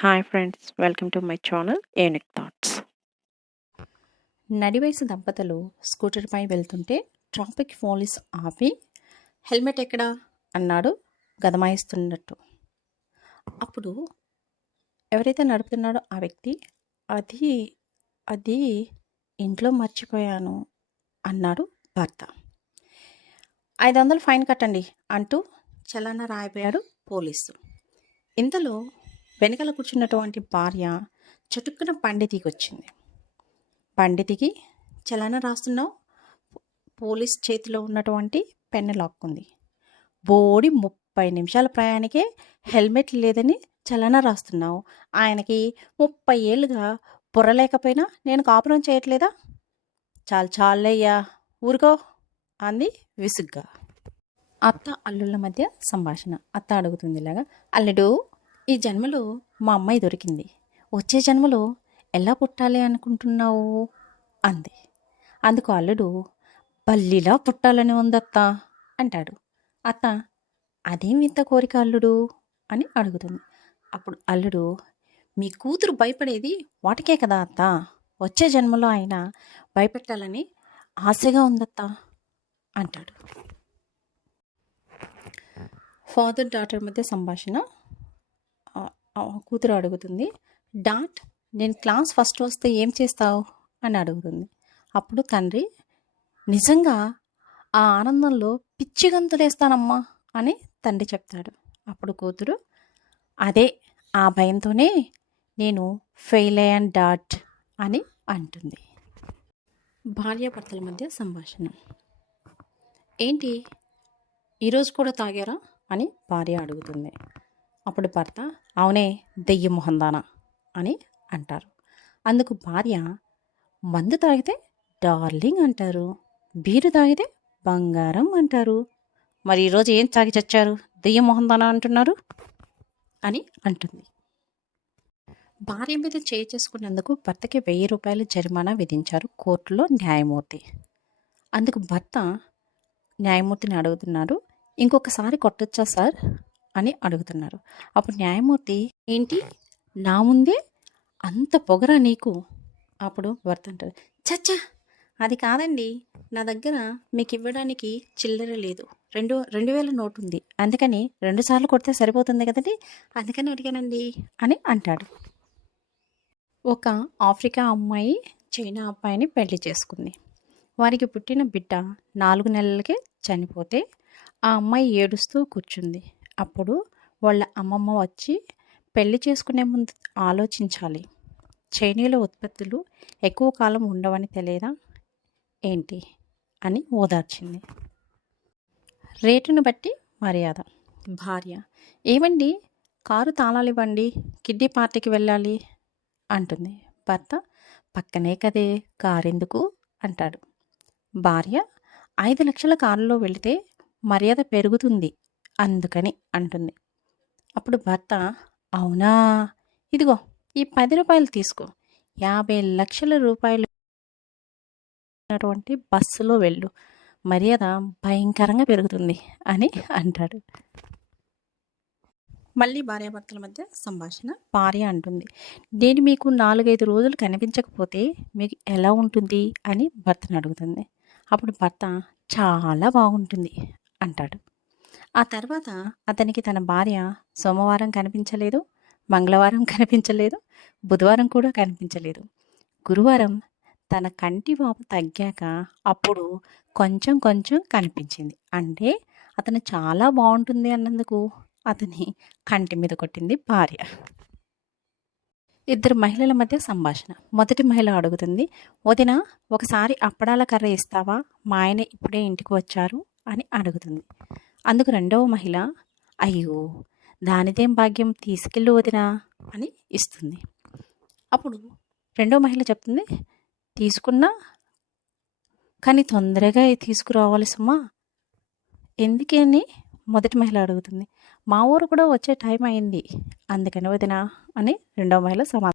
Hi friends, welcome to my channel unique thoughts. నడివయసు దంపతులు స్కూటర్పై వెళ్తుంటే ట్రాఫిక్ పోలీస్ ఆపి హెల్మెట్ ఎక్కడా అన్నాడు గదమాయిస్తున్నట్టు. అప్పుడు ఎవరైతే నడుపుతున్నాడో ఆ వ్యక్తి అది అది ఇంట్లో మర్చిపోయాను అన్నాడు భర్త. 500 ఫైన్ కట్టండి అంటూ చలానా రాయిపోయాడు పోలీసు. ఇంతలో వెనకాల కూర్చున్నటువంటి భార్య చటుక్కున పండితికి వచ్చింది. పండితికి చలానా రాస్తున్నావు, పోలీస్ చేతిలో ఉన్నటువంటి పెన్ను లాక్కుంది. బోడి 30 నిమిషాల ప్రయాణికే హెల్మెట్ లేదని చలానా రాస్తున్నావు. ఆయనకి 30 ఏళ్ళుగా బుర్ర లేకపోయినా నేను కాపురం చేయట్లేదా? చాలయ్యా, ఊరుకో అంది విసుగ్గా. అత్త అల్లుళ్ళ మధ్య సంభాషణ. అత్త అడుగుతుంది ఇలాగా, అల్లుడు, ఈ జన్మలో మా అమ్మాయి దొరికింది, వచ్చే జన్మలో ఎలా పుట్టాలి అనుకుంటున్నావు అంది. అందుకు అల్లుడు, బల్లిలా పుట్టాలని ఉందత్త అంటాడు. అత్త, అదేం ఇంత కోరిక అల్లుడు అని అడుగుతుంది. అప్పుడు అల్లుడు, మీ కూతురు భయపడేది వాటికే కదా అత్త, వచ్చే జన్మలో ఆయన భయపెట్టాలని ఆశగా ఉందత్త అంటాడు. ఫాదర్ డాటర్ మధ్య సంభాషణ. కూతురు అడుగుతుంది, డాట్, నేను క్లాస్ ఫస్ట్ వస్తే ఏం చేస్తావు అని అడుగుతుంది. అప్పుడు తండ్రి, నిజంగా ఆ ఆనందంలో పిచ్చి గంతులేస్తానమ్మా అని తండ్రి చెప్తాడు. అప్పుడు కూతురు, అదే ఆ భయంతోనే నేను ఫెయిల్ అయ్యాను డాట్ అని అంటుంది. భార్యాభర్తల మధ్య సంభాషణ. ఏంటి, ఈరోజు కూడా తాగారా అని భార్య అడుగుతుంది. అప్పుడు భర్త, అవునే దెయ్యం మొహందానా అని అంటారు. అందుకు భార్య, మందు తాగితే డార్లింగ్ అంటారు, బీరు తాగితే బంగారం అంటారు, మరి ఈరోజు ఏం తాగి చచ్చారు, దెయ్యం మొహందానా అంటున్నారు అని అంటుంది. భార్య మీద చేయి చేసుకున్నందుకు భర్తకి 1000 రూపాయలు జరిమానా విధించారు కోర్టులో న్యాయమూర్తి. అందుకు భర్త న్యాయమూర్తిని అడుగుతున్నారు, ఇంకొకసారి కొట్టొచ్చా సార్ అని అడుగుతున్నారు. అప్పుడు న్యాయమూర్తి, ఏంటి నా ముందే అంత పొగరా నీకు? అప్పుడు భర్త అంటారు, చచ్చా, అది కాదండి, నా దగ్గర మీకు ఇవ్వడానికి చిల్లర లేదు, 2000 నోటు ఉంది, అందుకని 2 సార్లు కొడితే సరిపోతుంది కదండి, అందుకని అడిగానండి అని అంటాడు. ఒక ఆఫ్రికా అమ్మాయి చైనా అబ్బాయిని పెళ్లి చేసుకుంది. వారికి పుట్టిన బిడ్డ 4 నెలలకే చనిపోతే ఆ అమ్మాయి ఏడుస్తూ కూర్చుంది. అప్పుడు వాళ్ళ అమ్మమ్మ వచ్చి, పెళ్లి చేసుకునే ముందు ఆలోచించాలి, చైనీయుల ఉత్పత్తులు ఎక్కువ కాలం ఉండవని తెలియదా ఏంటి అని ఓదార్చింది. రేటును బట్టి మర్యాద. భార్య, ఏమండి, కారు తాళాలు ఇవ్వండి, కిడ్డీ పార్టీకి వెళ్ళాలి అంటుంది. భర్త, పక్కనే కదే కారెందుకు అంటాడు. భార్య, 5 లక్షల కారులో వెళితే మర్యాద పెరుగుతుంది అందుకని అంటుంది. అప్పుడు భర్త, అవునా, ఇదిగో ఈ 10 రూపాయలు తీసుకో, 50 లక్షల రూపాయలు బస్సులో వెళ్ళు, మర్యాద భయంకరంగా పెరుగుతుంది అని అంటాడు. మళ్ళీ భార్యాభర్తల మధ్య సంభాషణ. భార్య అంటుంది, నేను మీకు 4-5 రోజులు కనిపించకపోతే మీకు ఎలా ఉంటుంది అని భర్తను అడుగుతుంది. అప్పుడు భర్త, చాలా బాగుంటుంది అంటాడు. ఆ తర్వాత అతనికి తన భార్య సోమవారం కనిపించలేదు, మంగళవారం కనిపించలేదు, బుధవారం కూడా కనిపించలేదు. గురువారం తన కంటి వాపు తగ్గాక అప్పుడు కొంచెం కనిపించింది. అంటే అతను చాలా బాగుంటుంది అన్నందుకు అతని కంటి మీద కొట్టింది భార్య. 2 మహిళల మధ్య సంభాషణ. మొదటి మహిళ అడుగుతుంది, వదిన, ఒకసారి అప్పడాల కర్ర ఇస్తావా, మా ఆయన ఇప్పుడే ఇంటికి వచ్చారు అని అడుగుతుంది. అందుకు రెండవ మహిళ, అయ్యో దానిదేం భాగ్యం, తీసుకెళ్ళు వదినా అని ఇస్తుంది. అప్పుడు రెండవ మహిళ చెప్తుంది, తీసుకున్నా కానీ తొందరగా తీసుకురావాలి సుమా ఎందుకని మొదటి మహిళ అడుగుతుంది. మా ఊరు కూడా వచ్చే టైం అయింది అందుకని వదినా అని రెండవ మహిళ సమాధానం.